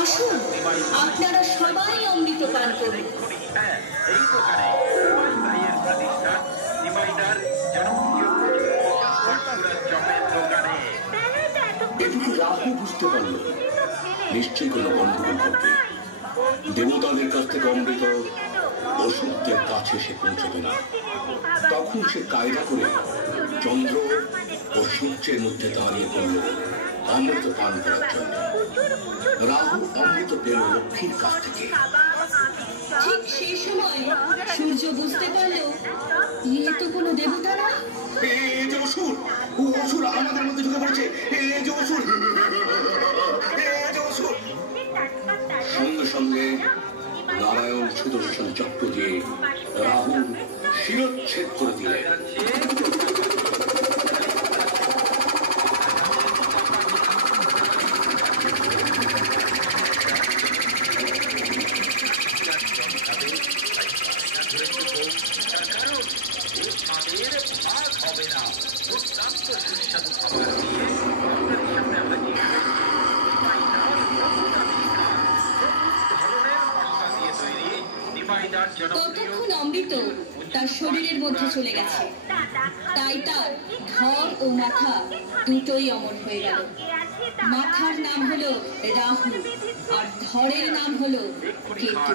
আসুন আপনারা সবাই অমৃত পান করুন। এটুকু রাহু বুঝতে পারল নিশ্চয়ই কোনো গন্ডগোল ঘটবে। দেবতাদের কাছ থেকে অমৃত অসুরদের কাছে সে পৌঁছবে না। তখন সে কায়দা করে চন্দ্র ও সূর্যের মধ্যে দাঁড়িয়ে পড়ল অমৃত পান করার জন্য। রাহু অমৃত পেল লক্ষ্মীর কাছ থেকে। ঠিক সেই সময় সূর্য বুঝতে পারল এ তো কোনো দেবতা না, অসুর আমাদের মধ্যে ঢুকে পড়েছে। সঙ্গে সঙ্গে নারায়ণ সুদর্শন চক্র দিয়ে রাহু শিরচ্ছেদ করে দিলেন। ততক্ষণ অমৃত তার শরীরের মধ্যে চলে গেছে, তাই তার ধর ও মাথা দুটোই অমর হয়ে গেল। মাথার নাম হলো রাহু আর ধরের নাম হলো কেতু।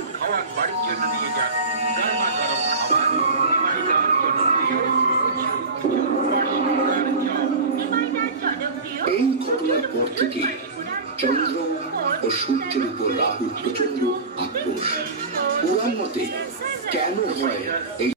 এই ঘটনার পর থেকে চন্দ্র ও সূর্যের উপর রাহুর প্রচন্ড আক্রোশ। পুরাণ মতে কেন হয় এই